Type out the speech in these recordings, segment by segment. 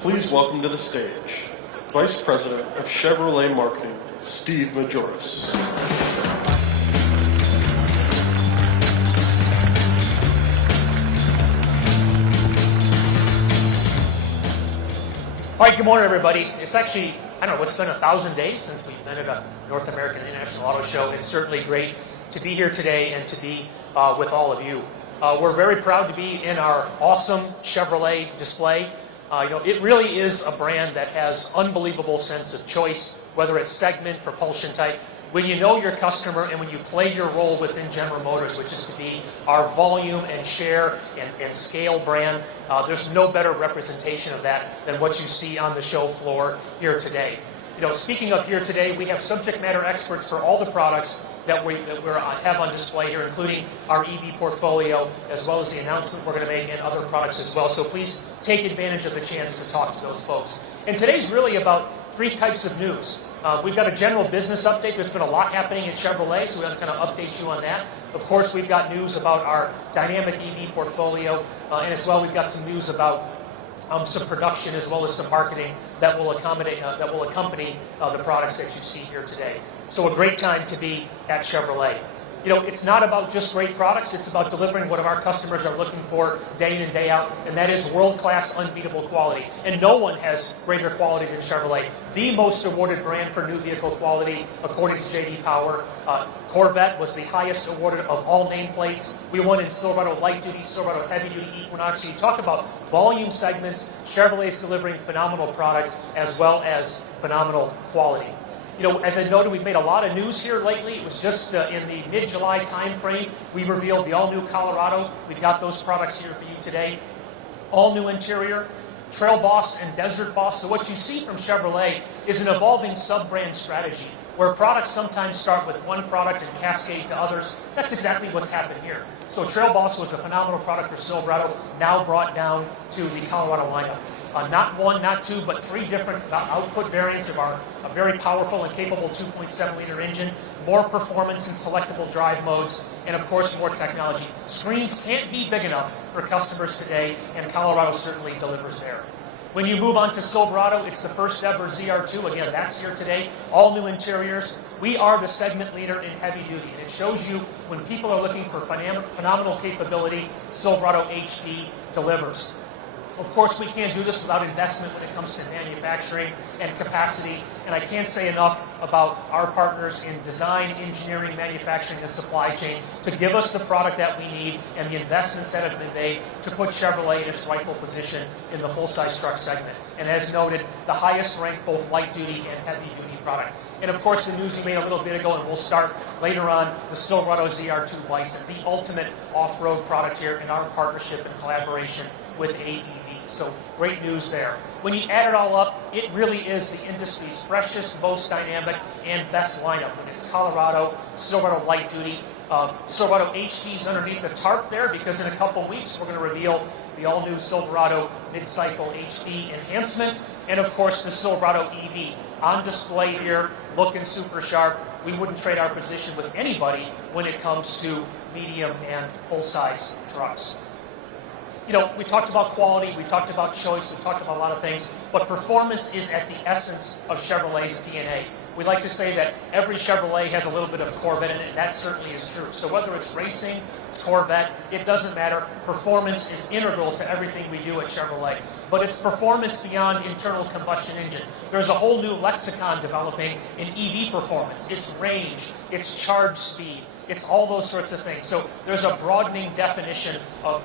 please welcome to the stage Vice President of Chevrolet Marketing, Steve Majoros. All right, good morning, everybody. It's actually, I don't know, it's been 1,000 days since we've been at a North American International Auto Show. It's certainly great to be here today and to be with all of you. We're very proud to be in our awesome Chevrolet display. It really is a brand that has unbelievable sense of choice, whether it's segment, propulsion type. When you know your customer and when you play your role within General Motors, which is to be our volume and share and scale brand, there's no better representation of that than what you see on the show floor here today. Speaking of here today, we have subject matter experts for all the products that we have on display here, including our EV portfolio, as well as the announcement we're going to make and other products as well. So please take advantage of the chance to talk to those folks. And today's really about three types of news. We've got a general business update. There's been a lot happening at Chevrolet, so we're going to kind of update you on that. Of course, we've got news about our dynamic EV portfolio, and as well, we've got some news about some production as well as some marketing that will accompany the products that you see here today. So a great time to be at Chevrolet. It's not about just great products. It's about delivering what our customers are looking for day in and day out, and that is world-class, unbeatable quality. And no one has greater quality than Chevrolet. The most awarded brand for new vehicle quality, according to J.D. Power. Corvette was the highest awarded of all nameplates. We won in Silverado Light Duty, Silverado Heavy Duty, Equinox. So you talk about volume segments. Chevrolet's delivering phenomenal product as well as phenomenal quality. As I noted, we've made a lot of news here lately. It was just in the mid-July time frame, we revealed the all-new Colorado. We've got those products here for you today. All-new interior, Trail Boss and Desert Boss. So what you see from Chevrolet is an evolving sub-brand strategy, where products sometimes start with one product and cascade to others. That's exactly what's happened here. So Trail Boss was a phenomenal product for Silverado, now brought down to the Colorado lineup. Not one, not two, but three different output variants of our very powerful and capable 2.7-liter engine, more performance in selectable drive modes, and of course more technology. Screens can't be big enough for customers today, and Colorado certainly delivers there. When you move on to Silverado, it's the first ever ZR2. Again, that's here today. All new interiors. We are the segment leader in heavy duty, and it shows you when people are looking for phenomenal capability, Silverado HD delivers. Of course, we can't do this without investment when it comes to manufacturing and capacity, and I can't say enough about our partners in design, engineering, manufacturing, and supply chain to give us the product that we need and the investments that have been made to put Chevrolet in its rightful position in the full-size truck segment. And as noted, the highest ranked both light-duty and heavy-duty product. And of course, the news we made a little bit ago, and we'll start later on, the Silverado ZR2 Bison, the ultimate off-road product here in our partnership and collaboration with AEV. So great news there. When you add it all up, it really is the industry's freshest, most dynamic, and best lineup. It's Colorado, Silverado Light Duty, Silverado HD's underneath the tarp there because in a couple weeks we're going to reveal the all-new Silverado mid-cycle HD enhancement, and of course the Silverado EV on display here, looking super sharp. We wouldn't trade our position with anybody when it comes to medium and full-size trucks. We talked about quality, we talked about choice, we talked about a lot of things, but performance is at the essence of Chevrolet's DNA. We like to say that every Chevrolet has a little bit of Corvette in it, and that certainly is true. So whether it's racing, it's Corvette, it doesn't matter. Performance is integral to everything we do at Chevrolet. But it's performance beyond internal combustion engine. There's a whole new lexicon developing in EV performance. It's range, it's charge speed, it's all those sorts of things. So there's a broadening definition of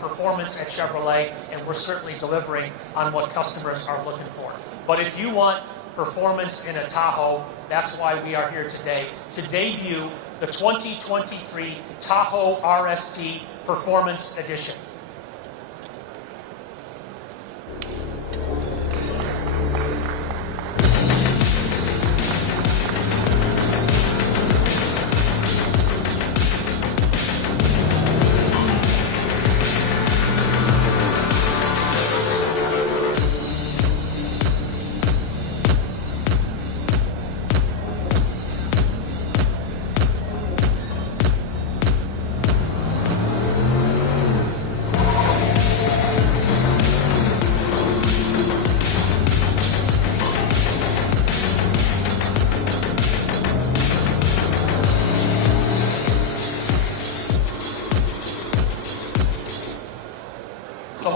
performance at Chevrolet, and we're certainly delivering on what customers are looking for. But if you want performance in a Tahoe, that's why we are here today to debut the 2023 Tahoe RST Performance Edition.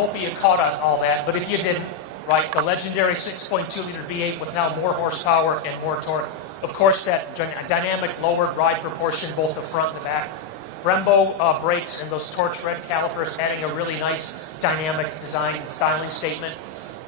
hopefully you caught on all that, but if you didn't, right, the legendary 6.2-liter V8 with now more horsepower and more torque. Of course, that dynamic lowered ride proportion, both the front and the back. Brembo brakes and those torch red calipers adding a really nice dynamic design and styling statement.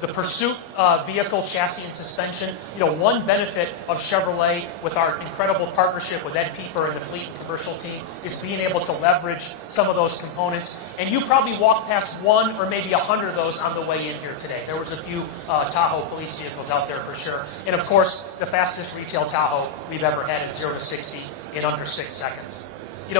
The Pursuit vehicle chassis and suspension, one benefit of Chevrolet with our incredible partnership with Ed Pieper and the fleet and commercial team is being able to leverage some of those components. And you probably walked past 1 or maybe 100 of those on the way in here today. There was a few Tahoe police vehicles out there for sure. And of course, the fastest retail Tahoe we've ever had at 0 to 60 in under 6 seconds.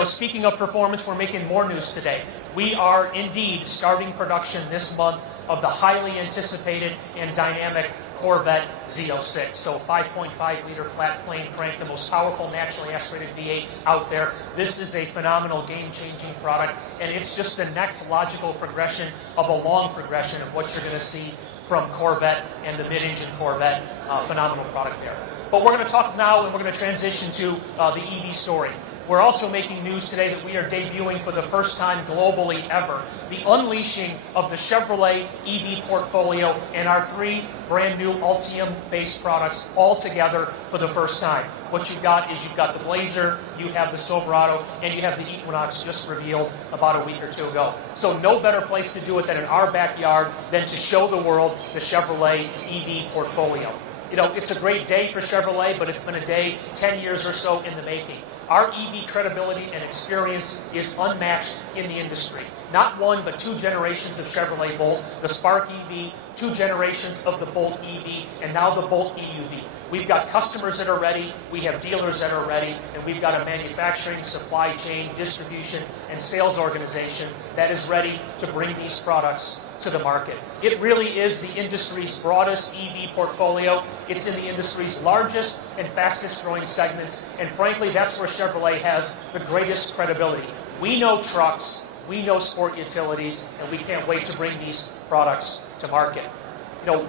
Speaking of performance, we're making more news today. We are indeed starting production this month of the highly anticipated and dynamic Corvette Z06. So 5.5-liter flat plane crank, the most powerful naturally aspirated V8 out there. This is a phenomenal game-changing product, and it's just the next logical progression of a long progression of what you're going to see from Corvette and the mid-engine Corvette. Phenomenal product there. But we're going to talk now, and we're going to transition to the EV story. We're also making news today that we are debuting for the first time globally ever the unleashing of the Chevrolet EV portfolio and our 3 brand new Ultium-based products all together for the first time. What you've got is you've got the Blazer, you have the Silverado, and you have the Equinox just revealed about a week or 2 ago. So no better place to do it than in our backyard than to show the world the Chevrolet EV portfolio. It's a great day for Chevrolet, but it's been a day 10 years or so in the making. Our EV credibility and experience is unmatched in the industry. Not 1, but 2 generations of Chevrolet Bolt, the Spark EV, 2 generations of the Bolt EV, and now the Bolt EUV. We've got customers that are ready, we have dealers that are ready, and we've got a manufacturing, supply chain, distribution, and sales organization that is ready to bring these products to the market. It really is the industry's broadest EV portfolio. It's in the industry's largest and fastest growing segments, and frankly, that's where Chevrolet has the greatest credibility. We know trucks, we know sport utilities, and we can't wait to bring these products to market.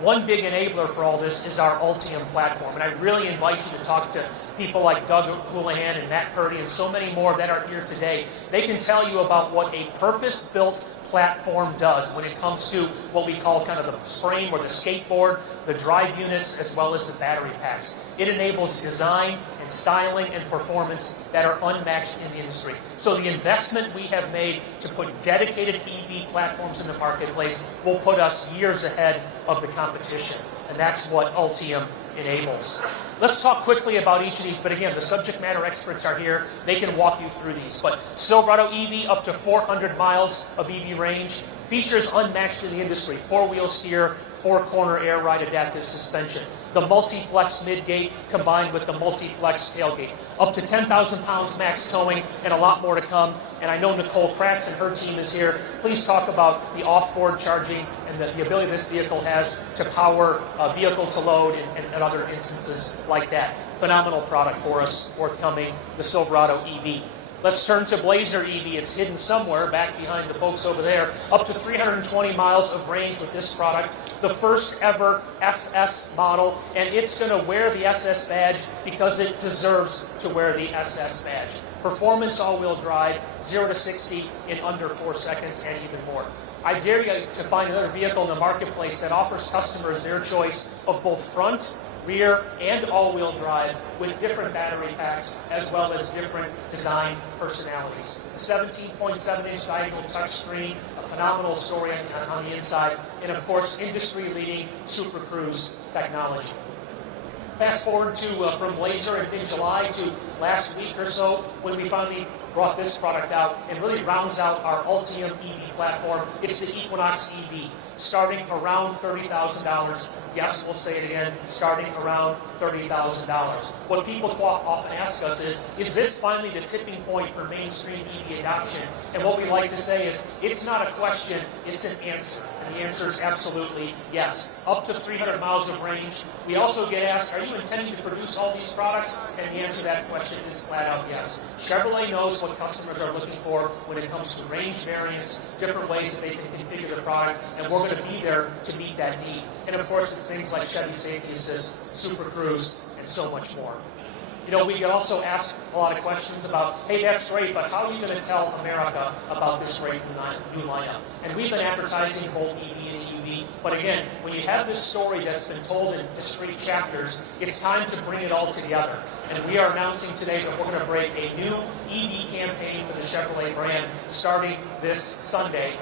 One big enabler for all this is our Ultium platform, and I really invite you to talk to people like Doug Houlihan and Matt Purdy and so many more that are here today. They can tell you about what a purpose-built platform does when it comes to what we call kind of the frame or the skateboard, the drive units, as well as the battery packs. It enables design and styling and performance that are unmatched in the industry. So the investment we have made to put dedicated EV platforms in the marketplace will put us years ahead of the competition. And that's what Ultium enables. Let's talk quickly about each of these, but again, the subject matter experts are here. They can walk you through these. But Silverado EV, up to 400 miles of EV range, features unmatched in the industry. 4-wheel steer, 4-corner air ride adaptive suspension. The multi-flex midgate combined with the multi-flex tailgate. Up to 10,000 pounds max towing and a lot more to come. And I know Nicole Kratz and her team is here. Please talk about the off-board charging and the ability this vehicle has to power a vehicle to load and other instances like that. Phenomenal product for us, forthcoming, the Silverado EV. Let's turn to Blazer EV. It's hidden somewhere back behind the folks over there. Up to 320 miles of range with this product. The first ever SS model, and it's going to wear the SS badge because it deserves to wear the SS badge. Performance all-wheel drive, 0 to 60 in under 4 seconds and even more. I dare you to find another vehicle in the marketplace that offers customers their choice of both front, rear, and all-wheel drive with different battery packs as well as different design personalities. A 17.7-inch diagonal touchscreen, a phenomenal story on the inside, and of course, industry-leading Super Cruise technology. Fast forward to from Blazer in July to last week or so when we finally brought this product out and really rounds out our Ultium EV platform. It's the Equinox EV, starting around $30,000. Yes, we'll say it again, starting around $30,000. What people often ask us is this finally the tipping point for mainstream EV adoption? And what we like to say is, it's not a question, it's an answer. And the answer is absolutely yes. Up to 300 miles of range. We also get asked, are you intending to produce all these products? And the answer to that question is flat out yes. Chevrolet knows what customers are looking for when it comes to range variants, different ways that they can configure the product, and we're going to be there to meet that need. And of course, it's things like Chevy Safety Assist, Super Cruise, and so much more. You know, we get also asked a lot of questions about, hey, that's great, but how are you going to tell America about this great new lineup? And we've been advertising both EV and EUV, but again, when you have this story that's been told in discrete chapters, it's time to bring it all together. And we are announcing today that we're going to break a new EV campaign for the Chevrolet brand starting this Sunday.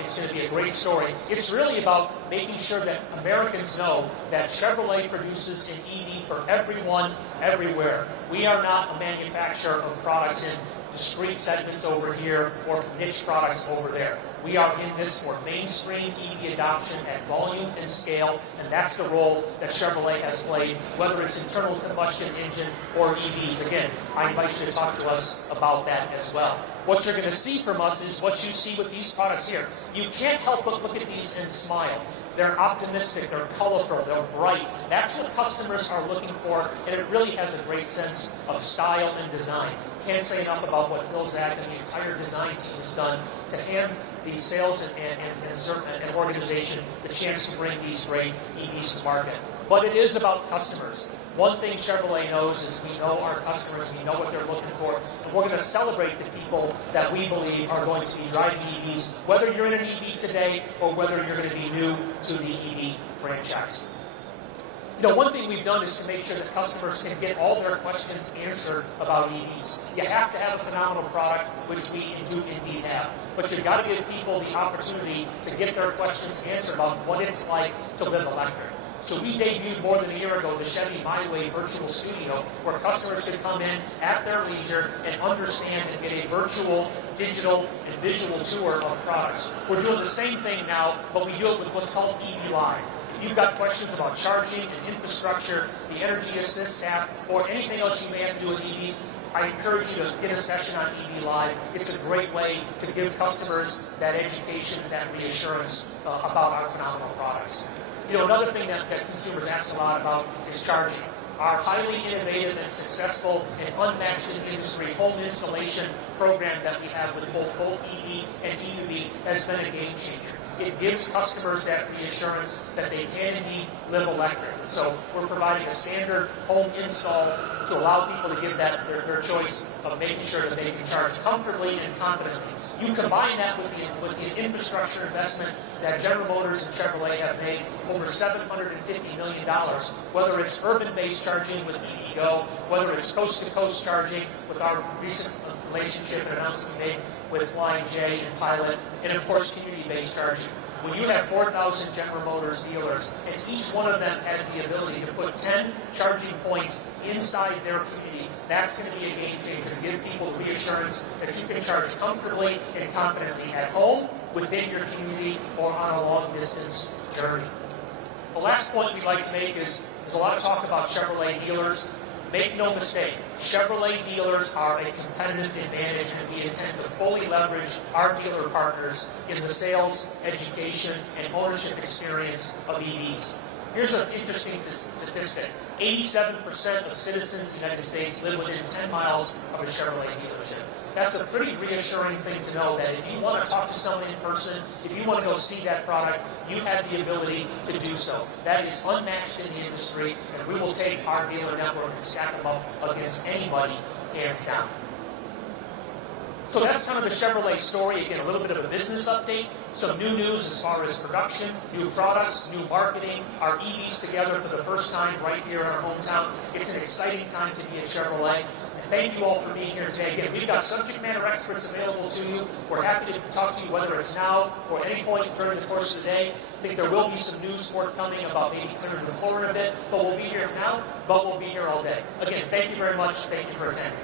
It's going to be a great story. It's really about making sure that Americans know that Chevrolet produces an EV for everyone, everywhere. We are not a manufacturer of products in discrete segments over here or niche products over there. We are in this for mainstream EV adoption at volume and scale, and that's the role that Chevrolet has played, whether it's internal combustion engine or EVs. Again, I invite you to talk to us about that as well. What you're going to see from us is what you see with these products here. You can't help but look at these and smile. They're optimistic, they're colorful, they're bright. That's what customers are looking for, and it really has a great sense of style and design. Can't say enough about what Phil Zak and the entire design team has done to hand the sales and organization the chance to bring these great EVs to market. But it is about customers. One thing Chevrolet knows is we know our customers, we know what they're looking for, and we're going to celebrate the people that we believe are going to be driving EVs, whether you're in an EV today or whether you're going to be new to the EV franchise. You know, one thing we've done is to make sure that customers can get all their questions answered about EVs. You have to have a phenomenal product, which we do indeed have. But you've got to give people the opportunity to get their questions answered about what it's like to live electric. So we debuted more than a year ago the Chevy My Way Virtual Studio, where customers could come in at their leisure and understand and get a virtual, digital, and visual tour of products. We're doing the same thing now, but we do it with what's called EV Live. If you've got questions about charging and infrastructure, the Energy Assist app, or anything else you may have to do with EVs, I encourage you to get a session on EV Live. It's a great way to give customers that education, that reassurance about our phenomenal products. You know, another thing that consumers ask a lot about is charging. Our highly innovative and successful and unmatched in the industry home installation program that we have with both EV and EUV has been a game changer. It gives customers that reassurance that they can indeed live electric. So we're providing a standard home install to allow people to give that their choice of making sure that they can charge comfortably and confidently. You combine that with the infrastructure investment that General Motors and Chevrolet have made, over $750 million, whether it's urban-based charging with EVgo, whether it's coast-to-coast charging with our recent relationship and announcement we made with Flying J and Pilot, and of course community-based charging. When you have 4,000 General Motors dealers, and each one of them has the ability to put 10 charging points inside their community, that's going to be a game changer. Give people the reassurance that you can charge comfortably and confidently at home, within your community, or on a long-distance journey. The last point we'd like to make is there's a lot of talk about Chevrolet dealers. Make no mistake, Chevrolet dealers are a competitive advantage, and we intend to fully leverage our dealer partners in the sales, education, and ownership experience of EVs. Here's an interesting statistic. 87% of citizens in the United States live within 10 miles of a Chevrolet dealership. That's a pretty reassuring thing to know that if you want to talk to someone in person, if you want to go see that product, you have the ability to do so. That is unmatched in the industry, and we will take our dealer network and stack them up against anybody, hands down. So that's kind of the Chevrolet story. Again, a little bit of a business update, some new news as far as production, new products, new marketing, our EVs together for the first time right here in our hometown. It's an exciting time to be at Chevrolet. Thank you all for being here today. Again, we've got subject matter experts available to you. We're happy to talk to you whether it's now or any point during the course of the day. I think there will be some news forthcoming about maybe clearing the floor in a bit, but we'll be here for now, but we'll be here all day. Again, thank you very much. Thank you for attending.